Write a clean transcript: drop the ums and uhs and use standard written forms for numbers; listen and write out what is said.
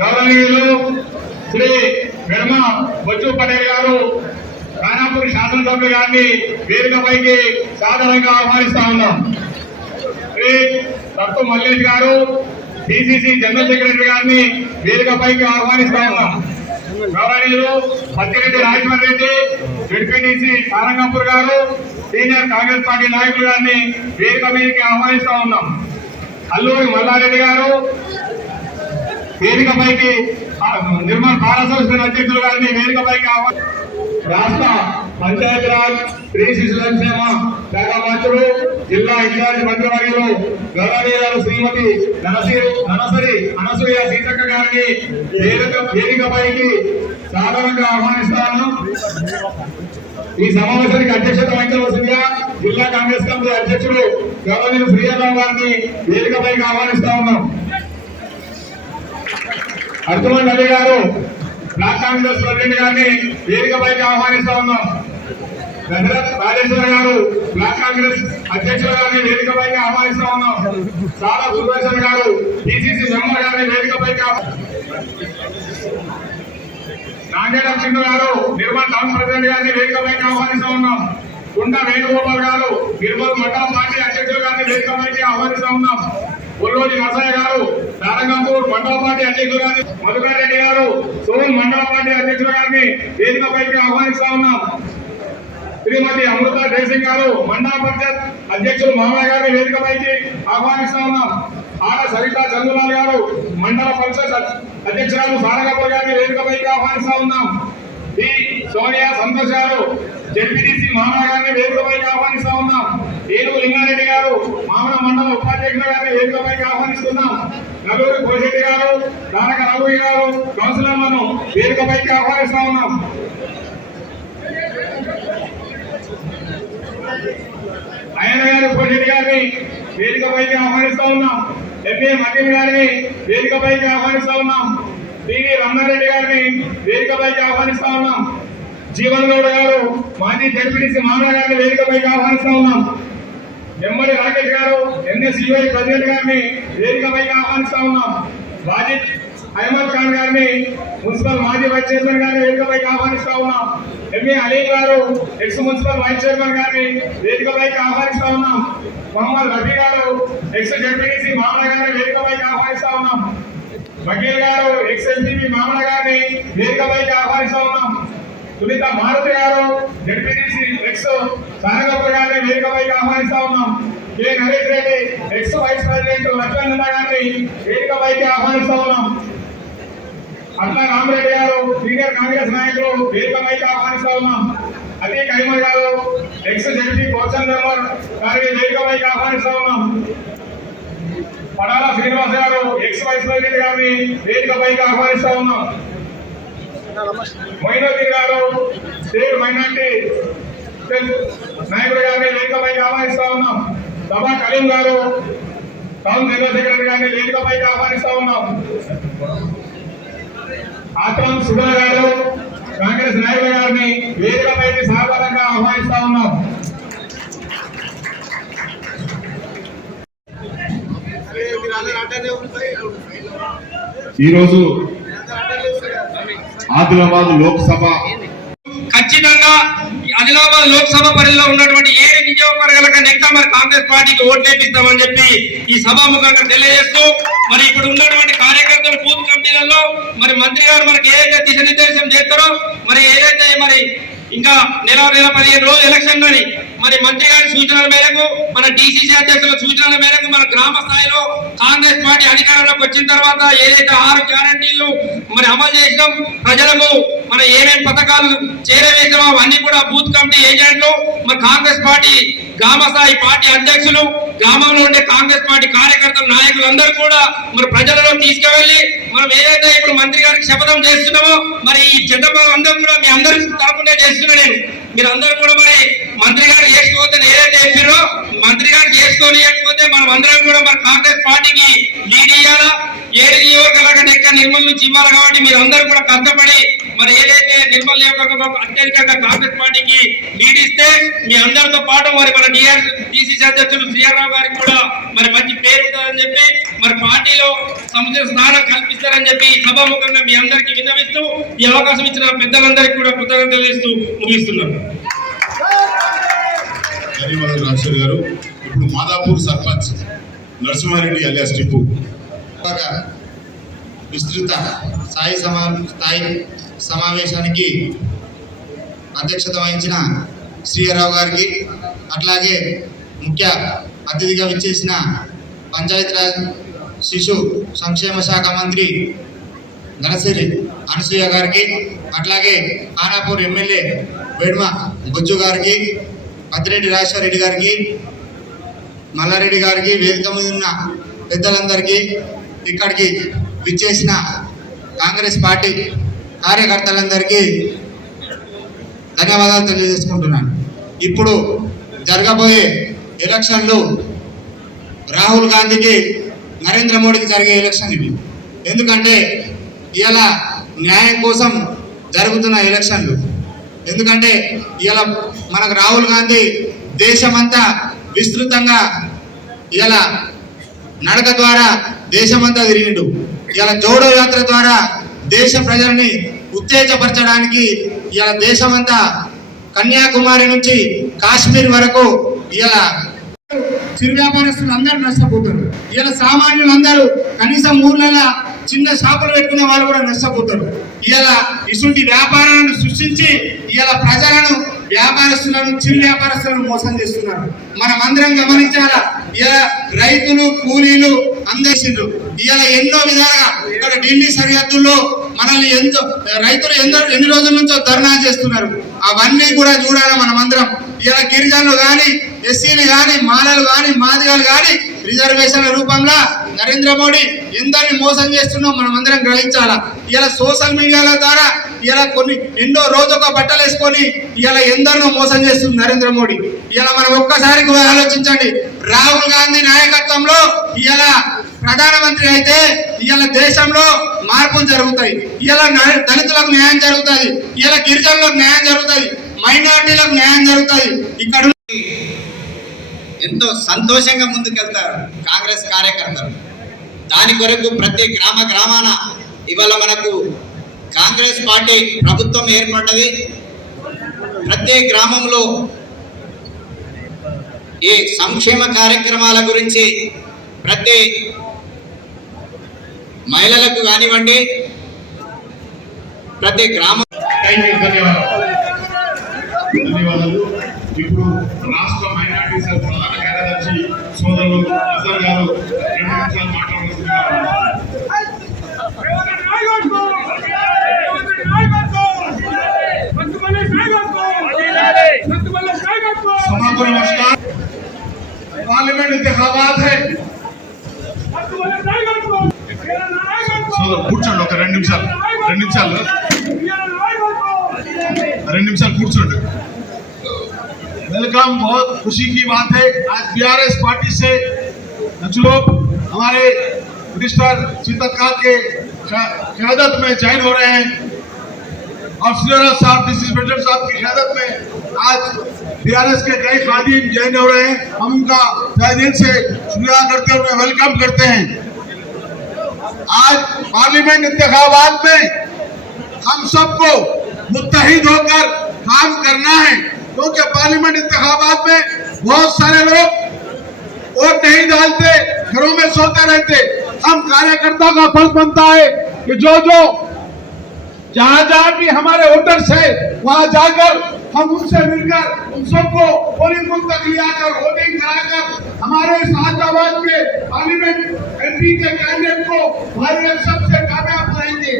గౌరవనీయులు శ్రీ వెడమ బొజ్జు పటేల్ గారు ఖానాపూర్ శాసనసభ్యులు గారిని వేదికపైకి సాధారణంగా ఆహ్వానిస్తా ఉన్నాం. శ్రీ దత్తు మల్లేష్ గారు పిసిసి జనరల్ సెక్రటరీ గారిని వేదికపైకి ఆహ్వానిస్తా ఉన్నాం. గౌరవనీయులు పత్తిరెడ్డి రాజేశ్వర రెడ్డి జడ్పీటీసీ సారంగపూర్ గారు సీనియర్ కాంగ్రెస్ పార్టీ నాయకులు గారిని వేదిక మీదకి ఆహ్వానిస్తా ఉన్నాం. అల్లూరి మల్లారెడ్డి గారు వేదికపైకి నిర్మల్ భారత సంస్థ అధ్యక్షులు గారిని వేదికపైకి రాష్ట్ర పంచాయతీరాజ్ స్త్రీ శిశు సంక్షేమ శాఖ మంత్రులు జిల్లా ఇన్ఛార్జి మంత్రివర్యులు గౌరవనీయులు శ్రీమతి అనసూయ సీతక్క గారిని వేదికపైకి సాధారణంగా ఆహ్వానిస్తాను. ఈ సమావేశానికి అధ్యక్షత వహించవలసిందిగా జిల్లా కాంగ్రెస్ కమిటీ అధ్యక్షుడు గౌరవనీయులు శ్రీరామ్ గారిని వేదికపైకి ఆహ్వానిస్తా ఉన్నాం. అర్జున్ అలీ గారు బ్లాక్ కాంగ్రెస్ ప్రెసిడెంట్ గారిని వేదికపైకి ఆహ్వానిస్తా ఉన్నాం. గజరత్ రాజేశ్వర గారు బ్లాక్ కాంగ్రెస్ అధ్యక్షుల గారిని వేదికపైకి ఆహ్వానిస్తా ఉన్నాం. సారా సురేశ్వర్ గారు పిసిసి మెంబర్ గారిని వేదికపైకి నాగేడ సింధు గారు నిర్మల్ టౌన్ ప్రెసిడెంట్ గారిని వేదికపైకి ఆహ్వానిస్తా ఉన్నాం. కుండ వేణుగోపాల్ గారు నిర్మల్ మండల పార్టీ అధ్యక్షుల గారిని వేదికపైకి ఆహ్వానిస్తా ఉన్నాం. ఉల్లోజి నరసయ్య గారు నారంగపూర్ మండల పార్టీ అధ్యక్షులు గారిని మధుకర్ రెడ్డి గారు సోల్ మండల పార్టీ అధ్యక్షుల గారిని వేదికపైకి ఆహ్వానిస్తా ఉన్నాం. శ్రీమతి అమృత జయసింగ్ గారు మండల పరిషత్ అధ్యక్షులు మామయ్య గారిని వేదికపైకి ఆహ్వానిస్తా ఉన్నాం. ఆడ సరిత చంద్రలాల్ గారు మండల పరిషత్ అధ్యక్షురాలు సారంగపూర్ గారిని వేదికపైకి ఆహ్వానిస్తా ఉన్నాం. డి సోనియా సంతోష్ గారు జడ్పీటీసీ మామయ్య గారిని వేదికపైకి ఆహ్వానిస్తా ఉన్నాం. ఏనుగు లింగారెడ్డి గారు మామల మండల ఉపాధ్యక్షుల గారిని వేదికపైకి ఆహ్వానిస్తున్నాం. నల్లూరి కోశెట్టి గారు తారక రఘు గారు కౌన్సిలర్లను వేదికపైకి ఆహ్వానిస్తా ఉన్నాం. ఆయన గారు కోశెట్టి గారిని వేదికపైకి ఆహ్వానిస్తా ఉన్నాం. ఎంఏ మధ్యం గారిని వేదికపైకి ఆహ్వానిస్తా ఉన్నాం. పివి రమణారెడ్డి గారిని వేదికపైకి ఆహ్వానిస్తా ఉన్నాం. జీవన్ గౌడ్ గారు మాజీ జడ్పీటీసీ మామయ్య గారిని వేదికపైకి ఆహ్వానిస్తా ఉన్నాం. ఎమ్మడి రాకేష్ గారు ఎన్ఎస్యుఐ ప్రెసిడెంట్ గారిని వేదికపైకి ఆహ్వానిస్తా ఉన్నాం. వాజిద్ అహ్మద్ ఖాన్ గారిని మున్సిపల్ మాజీ వైస్ చైర్మన్ గారిని వేదికపైకి ఆహ్వానిస్తా ఉన్నాం. ఎంఏ అలీం గారు ఎక్స్ మున్సిపల్ వైస్ చైర్మన్ గారిని వేదికపైకి ఆహ్వానిస్తా ఉన్నాం. మొహమ్మద్ రఫీ గారు ఎక్స్ జడ్పీటీసీ మామయ్య గారిని వేదికపైకి ఆహ్వానిస్తా ఉన్నాం. వకీల్ గారు ఎక్స్ ఎంపీ మామయ్య గారిని వేదికపైకి ఆహ్వానిస్తా ఉన్నాం. సునీత మారుతి గారు జడ్పీటీసీ ఎక్స్ సారంగపూర్ గారిని వేదికపైకి ఆహ్వానిస్తా ఉన్నాం. K Naresh Reddy ex vice president Lakshmana గారిని వేదికపైకి ఆహ్వానిస్తా ఉన్నాం. అట్లా రామరెడ్డి గారు సీనియర్ కాంగ్రెస్ నాయకులు వేదికపైకి ఆహ్వానిస్తా ఉన్నాం. అతీక్ అహ్మద్ గారు ఎక్స్ జడ్పీ కోచన్ మెంబర్ గారిని వేదికపైకి ఆహ్వానిస్తా ఉన్నాం. పడాల శ్రీనివాస్ గారు ఎక్స్ వైస్ ప్రెసిడెంట్ గారిని వేదికపైకి ఆహ్వానిస్తా ఉన్నాం. మొయినుద్దీన్ గారు స్టేట్ మైనార్టీ నాయకుడు గారిని వేదికపైకి ఆహ్వానిస్తా ఉన్నాం. సభా కలీం గారు టౌన్ జనరల్ సెక్రటరీ గారిని వేదికపైకి ఆహ్వానిస్తా ఉన్నాం. ఆత్రం సుధా గారు కాంగ్రెస్ నాయకుల గారిని వేదికపైకి సాధారణంగా ఆహ్వానిస్తా ఉన్నాం. ఈరోజు ఆదిలాబాద్ లోక్సభ ఖచ్చితంగా ఆదిలాబాద్ లోక్సభ పరిధిలో ఉన్నటువంటి 7 నియోజకవర్గాలకు నెక్కా మరి కాంగ్రెస్ పార్టీకి ఓట్లు వేపిస్తామని చెప్పి ఈ సభాముఖంగా తెలియజేస్తూ మరి ఇప్పుడు ఉన్నటువంటి కార్యకర్తలు బూత్ కమిటీలలో మరి మంత్రి గారు మనకి ఏదైతే దిశానిర్దేశం చేస్తారో మరి ఏదైతే మరి ఇంకా నెల 15 రోజులు ఎలక్షన్ అని మరి మంత్రి గారి సూచనల మేరకు మన డిసిసి అధ్యక్షుల సూచనల మేరకు మన గ్రామ స్థాయిలో కాంగ్రెస్ పార్టీ అధికారంలోకి వచ్చిన తర్వాత ఏదైతే 6 గ్యారంటీలు మరి అమలు చేసినాం, ప్రజలకు మన ఏమేమి పథకాలు చేరవేసామో అవన్నీ కూడా బూత్ కమిటీ ఏజెంట్లు మరి కాంగ్రెస్ పార్టీ గ్రామ స్థాయి పార్టీ అధ్యక్షులు, గ్రామంలో ఉండే కాంగ్రెస్ పార్టీ కార్యకర్తలు, నాయకులు అందరూ కూడా మరి ప్రజలలో తీసుకువెళ్ళి మనం ఏదైతే ఇప్పుడు మంత్రి గారికి శపథం చేస్తున్నామో మరి ఈ శపథం అందరూ కూడా మీ అందరి తరపునే చేస్తున్నా నేను. మీరు అందరూ కూడా మరి మంత్రి గారు చేసుకోవద్దు ఏదైతే చెప్పారో మంత్రి గారు చేసుకోలేకపోతే మనం అందరం కూడా మరి కాంగ్రెస్ పార్టీకి లీడ్ ఇయ్యాలా. 7 నియోజకవర్గాల లెక్క నిర్మల్ నుంచి ఇవ్వాలి కాబట్టి మీరు అందరూ కూడా కష్టపడి మరి ఏదైతే నిర్మల్ నియోజకవర్గం అత్యధికంగా కాంగ్రెస్ పార్టీకి లీడ్ ఇస్తే మీ అందరితో పాటు మరి మన డిసిసి అధ్యక్షులు శ్రీఆర్ రావు గారికి కూడా మరి మంచి పేరు ఉంటుందని చెప్పి మరి పార్టీలో సముచిత స్థానం కల్పిస్తారని చెప్పి సభాముఖంగా మీ అందరికీ విన్నవిస్తూ ఈ అవకాశం ఇచ్చిన పెద్దలందరికీ కూడా కృతజ్ఞతలు తెలియజేస్తూ ముగిస్తున్నాను. ధన్యవాదాలు రాజశేఖర్ గారు. ఇప్పుడు మాదాపూర్ సర్పంచ్ నరసింహారెడ్డి అలియాస్ టిప్పు విస్తృత స్థాయి సమావేశానికి అధ్యక్షత వహించిన శ్రీరావు గారికి, అట్లాగే ముఖ్య అతిథిగా విచ్చేసిన పంచాయతీరాజ్ శిశు సంక్షేమ శాఖ మంత్రి ధనసిరి అనసూయ గారికి, అట్లాగే ఖానాపూర్ ఎమ్మెల్యే వేడ్మ బొజ్జు గారికి, పత్తిరెడ్డి రాజశేఖర రెడ్డి గారికి, మల్లారెడ్డి గారికి, వేదిక మీద ఉన్న పెద్దలందరికీ, ఇక్కడికి విచ్చేసిన కాంగ్రెస్ పార్టీ కార్యకర్తలందరికీ ధన్యవాదాలు తెలియజేసుకుంటున్నాను. ఇప్పుడు జరగబోయే ఎలక్షన్లు రాహుల్ గాంధీకి, నరేంద్ర మోడీకి జరిగే ఎలక్షన్ ఇవి. ఎందుకంటే ఇవాళ న్యాయం కోసం జరుగుతున్న ఎలక్షన్లు. ఎందుకంటే ఇవాళ మనకు రాహుల్ గాంధీ దేశమంతా విస్తృతంగా ఇవాళ నడక ద్వారా దేశమంతా తిరిగిండు. ఇవాళ జోడో యాత్ర ద్వారా దేశ ప్రజల్ని ఉత్తేజపరచడానికి ఇవాళ దేశమంతా కన్యాకుమారి నుంచి కాశ్మీర్ వరకు ఇవాళ చిరు వ్యాపారస్తులు అందరూ నష్టపోతారు. ఇలా సామాన్యులందరూ కనీసం ఊర్లలో చిన్న షాపులు పెట్టుకునే వాళ్ళు కూడా నష్టపోతారు. ఇలా ఇటువంటి వ్యాపారాలను సృష్టించి ఇలా ప్రజలను, వ్యాపారస్తులను, చిరు వ్యాపారస్తులను మోసం చేస్తున్నారు. మనం అందరం గమనించాలా. ఇలా రైతులు, కూలీలు అందేసిండ్రు. ఇలా ఎన్నో విధాలుగా ఇక్కడ ఢిల్లీ సరిహద్దుల్లో మనల్ని రైతులు ఎన్ని రోజుల నుంచో ధర్నా చేస్తున్నారు. అవన్నీ కూడా చూడాలి మనం అందరం. ఇలా గిరిజనులు కానీ, ఎస్సీలు కానీ, మాలలు కానీ, మాదిగలు కానీ రిజర్వేషన్ల రూపంలో నరేంద్ర మోడీ ఎందరిని మోసం చేస్తున్నాం మనం అందరం గ్రహించాలా. ఇలా సోషల్ మీడియాల ద్వారా ఇలా ఎన్నో రోజుక బట్టలు వేసుకొని ఇలా ఎందరినో మోసం చేస్తుంది నరేంద్ర మోడీ. ఇలా మనం ఒక్కసారి ఆలోచించండి. రాహుల్ గాంధీ నాయకత్వంలో ఇలా ప్రధానమంత్రి అయితే ఇలా దేశంలో మార్పులు జరుగుతాయి. ఇలా దళితులకు న్యాయం జరుగుతుంది, ఇలా గిరిజనులకు న్యాయం జరుగుతుంది, మైనార్టీలకు న్యాయం జరుగుతుంది. ఇక్కడ ఎంతో సంతోషంగా ముందుకెళ్తారు కాంగ్రెస్ కార్యకర్తలు. దాని కొరకు ప్రతి గ్రామాన ఇవాళ మనకు కాంగ్రెస్ పార్టీ ప్రభుత్వం ఏర్పడ్డది. ప్రతి గ్రామంలో ఈ సంక్షేమ కార్యక్రమాల గురించి ప్రతి మహిళలకు కానివ్వండి, ప్రతి గ్రామం. ధన్యవాదాలు. ఇప్పుడు రాష్ట్ర మైనార్టీ సెల్ ప్రధాన కార్యదర్శి సోదరులు అజర్ గారు 2 నిమిషాలు మాట్లాడుతున్నారు. नमस्कार. पार्लियामेंट इंतखाबात है. కూర్చోండి ఒక 2 నిమిషాలు కూర్చోండి. वेलकम. बहुत खुशी की बात है आज बीआरएस पार्टी से कुछ लोग हमारे मिनिस्टर चितका के क़यादत में ज्वाइन हो रहे हैं और श्रीराज साहब डिस्ट्रिक्ट प्रेसिडेंट साहब की क़यादत में आज बीआरएस के कई खादिम ज्वाइन हो रहे हैं. हम उनका तहे दिल से शुक्रिया करते हुए वेलकम करते हैं. आज पार्लियामेंट इंतखाबात में हम सबको मुत्तहिद होकर काम करना है, क्योंकि पार्लियामेंट इंतखाबात में बहुत सारे लोग वोट नहीं डालते, घरों में सोते रहते. हम कार्यकर्ता का फर्ज बनता है कि जो जहां भी हमारे वोटर्स है वहां जाकर हम उनसे मिलकर उन सबको पूरी मुल्क तक ले आकर वोटिंग कराकर हमारे सादाबाद के पार्लियामेंट एमपी के कैंडिडेट को भारी सबसे कामयाब बनाएंगे.